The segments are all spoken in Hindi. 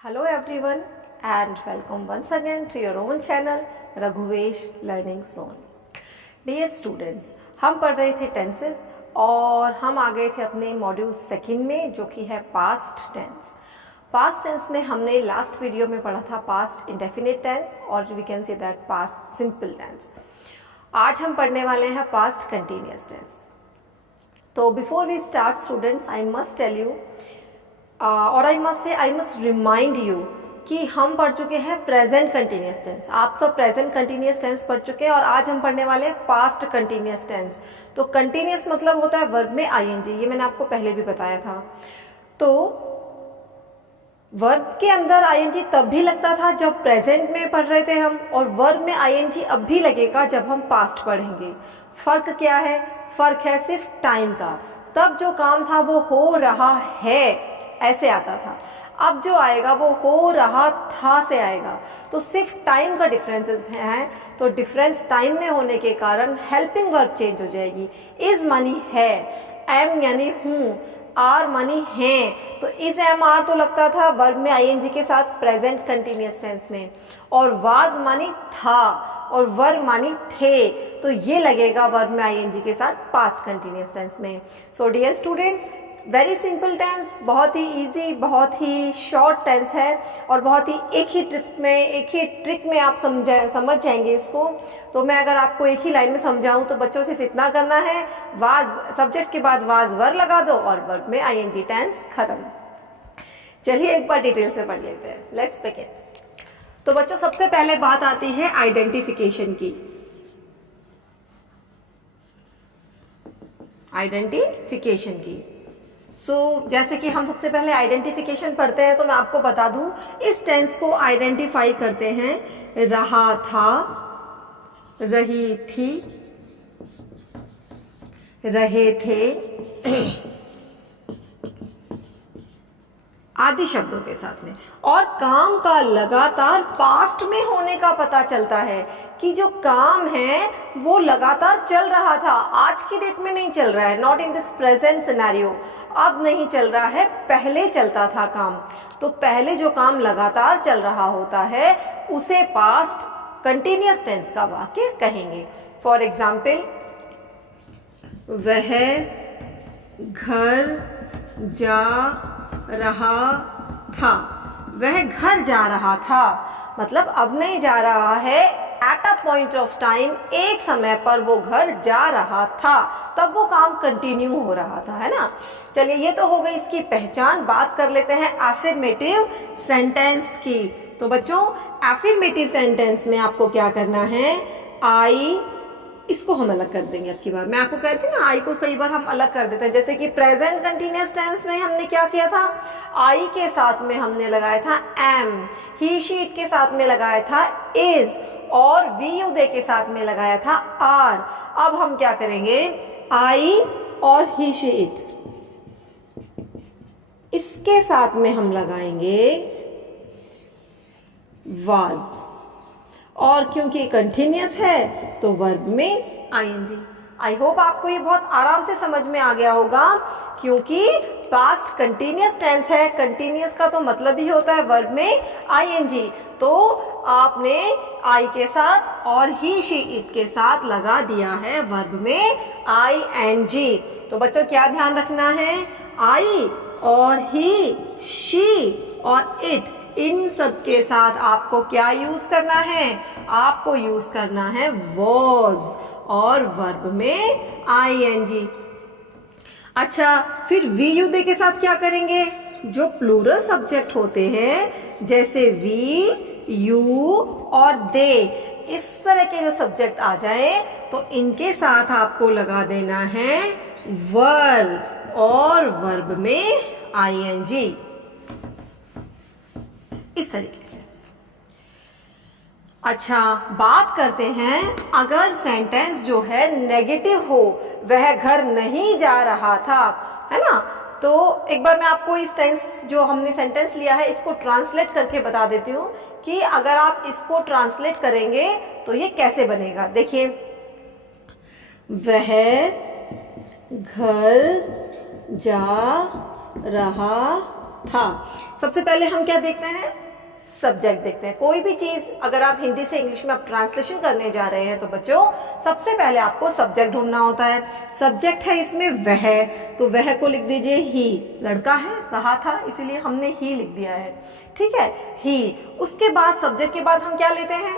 Hello everyone and welcome once again to your own channel Raghuvesh learning zone. Dear students, हम पढ़ रहे थे टेंसेस और हम आ गए थे अपने मॉड्यूल सेकंड में जो कि है पास्ट टेंस। पास्ट टेंस में हमने लास्ट वीडियो में पढ़ा था पास्ट इंडेफिनिट टेंस और we can say that past simple tense. आज हम पढ़ने वाले हैं पास्ट कंटिन्यूअस टेंस। तो before we start students, I must tell you और आई मस्ट रिमाइंड यू कि हम पढ़ चुके हैं प्रेजेंट कंटिन्यूअस टेंस। आप सब प्रेजेंट कंटिन्यूअस टेंस पढ़ चुके हैं और आज हम पढ़ने वाले हैं पास्ट कंटिन्यूअस टेंस। तो कंटिन्यूअस मतलब होता है वर्ब में आईएनजी, ये मैंने आपको पहले भी बताया था। तो वर्ब के अंदर आईएनजी तब भी लगता था जब प्रेजेंट में पढ़ रहे थे हम, और वर्ब में आईएनजी अब भी लगेगा जब हम पास्ट पढ़ेंगे। फर्क क्या है? फर्क है सिर्फ टाइम का। तब जो काम था वो हो रहा है ऐसे आता था, अब जो आएगा वो हो रहा था से आएगा। तो सिर्फ टाइम का डिफरेंसेस हैं। तो डिफरेंस टाइम में होने के कारण हेल्पिंग वर्ब चेंज हो जाएगी। इज मानी है, एम यानी हूँ, आर मानी है। तो इज एम आर तो लगता था वर्ब में आईएनजी के साथ प्रेजेंट कंटिन्यूअस टेंस में, और वाज मानी था और वर्ब मानी थे, तो ये लगेगा वर्ब में आईएनजी के साथ पास्ट कंटिन्यूअस टेंस में। So dear students, very simple tense, बहुत ही इजी, बहुत ही शॉर्ट टेंस है और बहुत ही एक ही टिप्स में, एक ही ट्रिक में आप समझ जाएंगे इसको। तो मैं अगर आपको एक ही लाइन में समझाऊं तो बच्चों सिर्फ इतना करना है, वाज सब्जेक्ट के बाद वाज वर्ब लगा दो और वर्ब में आईएनजी टेंस खत्म। चलिए एक बार डिटेल से पढ़ लेते हैं। Let's begin. तो बच्चों सबसे पहले बात आती है आइडेंटिफिकेशन की। आइडेंटिफिकेशन की जैसे कि हम सबसे पहले आइडेंटिफिकेशन पढ़ते हैं, तो मैं आपको बता दूं इस टेंस को आइडेंटिफाई करते हैं रहा था, रही थी, रहे थे आदि शब्दों के साथ में। और काम का लगातार पास्ट में होने का पता चलता है कि जो काम है वो लगातार चल रहा था, आज की डेट में नहीं चल रहा है, not in this present scenario, अब नहीं चल रहा है, पहले चलता था काम। तो पहले जो काम लगातार चल रहा होता है उसे पास्ट कंटिन्यूअस टेंस का वाक्य कहेंगे। फॉर एग्जाम्पल, वह घर जा रहा था, वह घर जा रहा था मतलब अब नहीं जा रहा है, at a point of time, एक समय पर वो घर जा रहा था, तब वो काम कंटिन्यू हो रहा था, है ना। चलिए ये तो हो गई इसकी पहचान। बात कर लेते हैं एफर्मेटिव सेंटेंस की। तो बच्चों एफर्मेटिव सेंटेंस में आपको क्या करना है, आई, इसको हम अलग कर देंगे अब की बार। मैं आपको कहती ना आई को कई बार हम अलग कर देते हैं। जैसे कि प्रेजेंट कंटिन्यूअस टेंस में हमने क्या किया था, आई के साथ में हमने लगाया था एम, ही शीट के साथ में लगाया था इज, और वी यू दे के साथ में लगाया था आर। अब हम क्या करेंगे, आई और ही शीट इसके साथ में हम लगाएंगे वाज, और क्योंकि कंटिन्यूअस है तो वर्ब में आईएनजी। आई होप आपको ये बहुत आराम से समझ में आ गया होगा, क्योंकि पास्ट कंटिन्यूअस टेंस है। कंटिन्यूअस का तो मतलब ही होता है वर्ब में आईएनजी। तो आपने आई के साथ और ही शी इट के साथ लगा दिया है वर्ब में आईएनजी। तो बच्चों क्या ध्यान रखना है, आई और ही, शी और इट, इन सब के साथ आपको क्या यूज करना है, आपको यूज करना है was, और वर्ब में आईएनजी। अच्छा, फिर वी यू दे के साथ क्या करेंगे, जो प्लूरल सब्जेक्ट होते हैं जैसे वी, यू और दे, इस तरह के जो सब्जेक्ट आ जाए तो इनके साथ आपको लगा देना है वर्ब, और वर्ब में आईएनजी, इस तरीके से। अच्छा, बात करते हैं अगर सेंटेंस जो है नेगेटिव हो, वह घर नहीं जा रहा था, है ना। तो एक बार मैं आपको इस टेंस जो हमने सेंटेंस लिया है इसको ट्रांसलेट करके बता देती हूँ कि अगर आप इसको ट्रांसलेट करेंगे तो ये कैसे बनेगा। देखिए, वह घर जा रहा था। सबसे पहले हम क्या देखते हैं, सब्जेक्ट देखते हैं। कोई भी चीज अगर आप हिंदी से इंग्लिश में आप ट्रांसलेशन करने जा रहे हैं तो बच्चों सबसे पहले आपको सब्जेक्ट ढूंढना होता है। सब्जेक्ट है इसमें वह, तो वह को लिख दीजिए ही, लड़का है रहा था इसीलिए हमने ही लिख दिया है, ठीक है, ही। उसके बाद सब्जेक्ट के बाद हम क्या लेते हैं,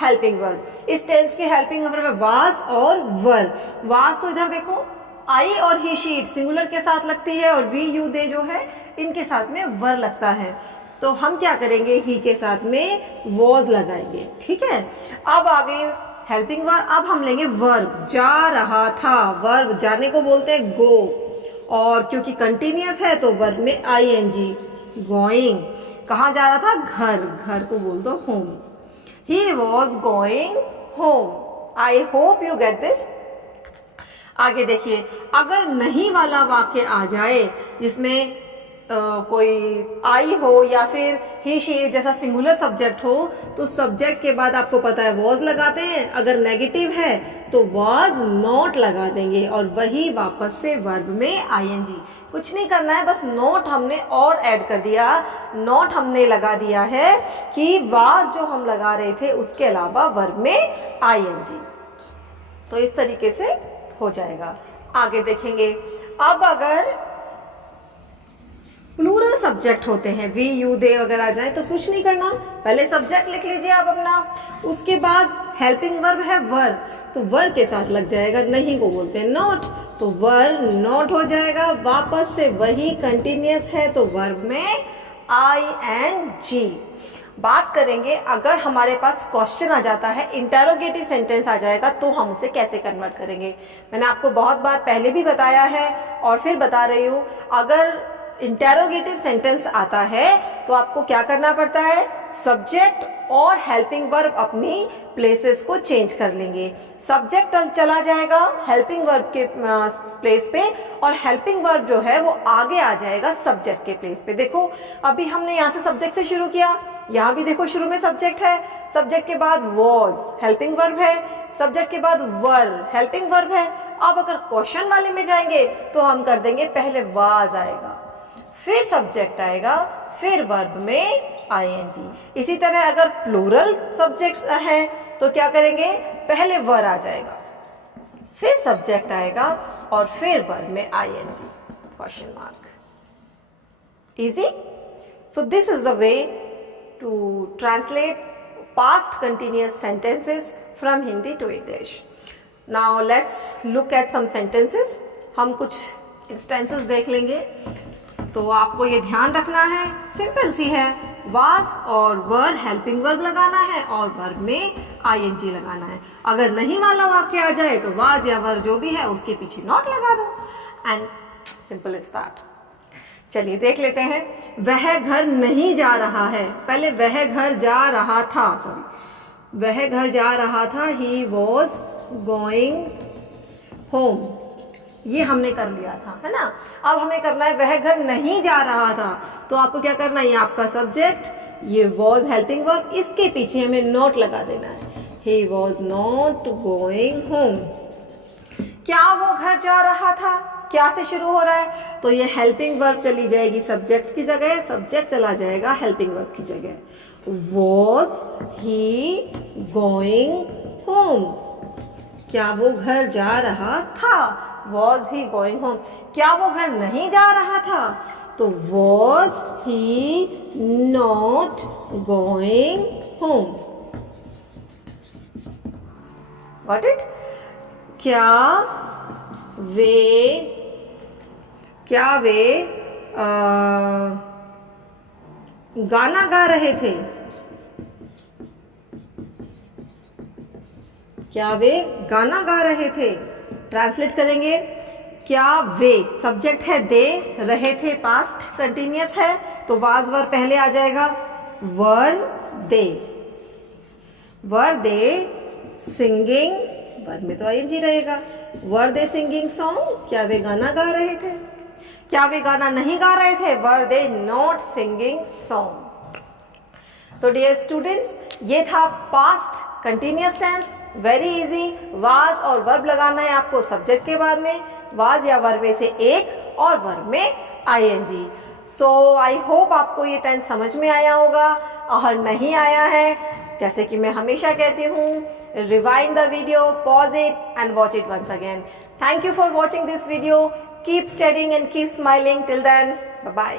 हेल्पिंग वर्ब। इस टेंस के हेल्पिंग वर्ब है वाज और वर। वाज तो इधर देखो आई और ही शीट सिंगुलर के साथ लगती है और वी यू दे जो है इनके साथ में वर लगता है, तो हम क्या करेंगे, ही के साथ में वॉज लगाएंगे, ठीक है। अब आ गई हेल्पिंग वर्ब। अब हम लेंगे वर्ब, जा रहा था। वर्ब जाने को बोलते हैं गो, और क्योंकि कंटिन्यूअस है तो वर्ब में आईएनजी, गोइंग। कहाँ जा रहा था, घर, घर को बोल दो home. He was going home. I hope you get this. आगे देखिए, अगर नहीं वाला वाक्य आ जाए जिसमें कोई आई हो या फिर ही शी जैसा सिंगुलर सब्जेक्ट हो, तो सब्जेक्ट के बाद आपको पता है वॉज लगाते हैं। अगर नेगेटिव है तो वॉज नॉट लगा देंगे और वही वापस से वर्ब में आईएनजी। कुछ नहीं करना है, बस नॉट हमने और ऐड कर दिया। नॉट हमने लगा दिया है कि वाज जो हम लगा रहे थे उसके अलावा वर्ब में आईएनजी, तो इस तरीके से हो जाएगा। आगे देखेंगे, अब अगर प्लूरल सब्जेक्ट होते हैं, वी यू दे वगैरह आ जाए तो कुछ नहीं करना, पहले सब्जेक्ट लिख लीजिए आप अपना, उसके बाद हेल्पिंग वर्ब है वर, तो वर के साथ लग जाएगा, नहीं को बोलते हैं नॉट, तो वर नॉट हो जाएगा। वापस से वही कंटिन्यूअस है तो वर्ब में आई एन जी। बात करेंगे अगर हमारे पास क्वेश्चन आ जाता है, इंटेरोगेटिव सेंटेंस आ जाएगा, तो हम उसे कैसे कन्वर्ट करेंगे। मैंने आपको बहुत बार पहले भी बताया है और फिर बता रही हूँ, अगर इंटेरोगेटिव सेंटेंस आता है तो आपको क्या करना पड़ता है, सब्जेक्ट और हेल्पिंग वर्ब अपनी प्लेसेस को चेंज कर लेंगे। सब्जेक्ट चला जाएगा हेल्पिंग वर्ब के प्लेस पे और हेल्पिंग वर्ब जो है वो आगे आ जाएगा सब्जेक्ट के प्लेस पे। देखो अभी हमने यहाँ से सब्जेक्ट से शुरू किया, यहाँ भी देखो शुरू में सब्जेक्ट है, सब्जेक्ट के बाद वॉज हेल्पिंग वर्ब है, सब्जेक्ट के बाद वर हेल्पिंग वर्ब है। अब अगर क्वेश्चन वाले में जाएंगे तो हम कर देंगे पहले वाज आएगा, फिर सब्जेक्ट आएगा, फिर वर्ब में आईएनजी। इसी तरह अगर प्लूरल सब्जेक्ट्स हैं तो क्या करेंगे, पहले वर आ जाएगा, फिर सब्जेक्ट आएगा और फिर वर्ब में ING, question mark. Easy. So this is the way to translate past continuous sentences from Hindi to English. Now let's look at some sentences. हम कुछ instances देख लेंगे, तो आपको ये ध्यान रखना है, सिंपल सी है, was और were हेल्पिंग वर्ब लगाना है और वर्ब में ing लगाना है। अगर नहीं वाला वाक्य आ जाए तो was या were जो भी है उसके पीछे not लगा दो, and simple is that. चलिए देख लेते हैं, वह घर नहीं जा रहा है, पहले वह घर जा रहा था, सॉरी वह घर जा रहा था, ही वॉज गोइंग होम, ये हमने कर लिया था, है ना। अब हमें करना है वह घर नहीं जा रहा था, तो आपको क्या करना है, ये आपका सब्जेक्ट, ये वॉज हेल्पिंग वर्ब, इसके पीछे हमें नॉट लगा देना है, he was not going home. क्या वो घर जा रहा था, क्या से शुरू हो रहा है, तो ये हेल्पिंग वर्ब चली जाएगी सब्जेक्ट की जगह, सब्जेक्ट चला जाएगा हेल्पिंग वर्ब की जगह। वॉज ही गोइंग होम, क्या वो घर जा रहा था, वॉज ही गोइंग होम। क्या वो घर नहीं जा रहा था, तो was he not going home. Got it. क्या वे गाना गा रहे थे, क्या वे गाना गा रहे थे। ट्रांसलेट करेंगे, क्या वे सब्जेक्ट है, दे रहे थे पास्ट कंटिन्यूअस है तो वाज वर पहले आ जाएगा, वर दे सिंगिंग, वर्ब में तो आईएनजी रहेगा, वर दे सिंगिंग सॉन्ग, क्या वे गाना गा रहे थे। क्या वे गाना नहीं गा रहे थे, were they not singing song. तो डियर स्टूडेंट्स, ये था past continuous tense, very easy. Was और वर्ब लगाना है आपको सब्जेक्ट के बाद में, वाज या वर्ब में से एक और वर्ब में आईएनजी। सो आई होप आपको ये टेंस समझ में आया होगा। और नहीं आया है, जैसे कि मैं हमेशा कहती हूँ, rewind the video, pause it and watch it once again. Thank you for watching this video. Keep studying and keep smiling. Till then, bye bye.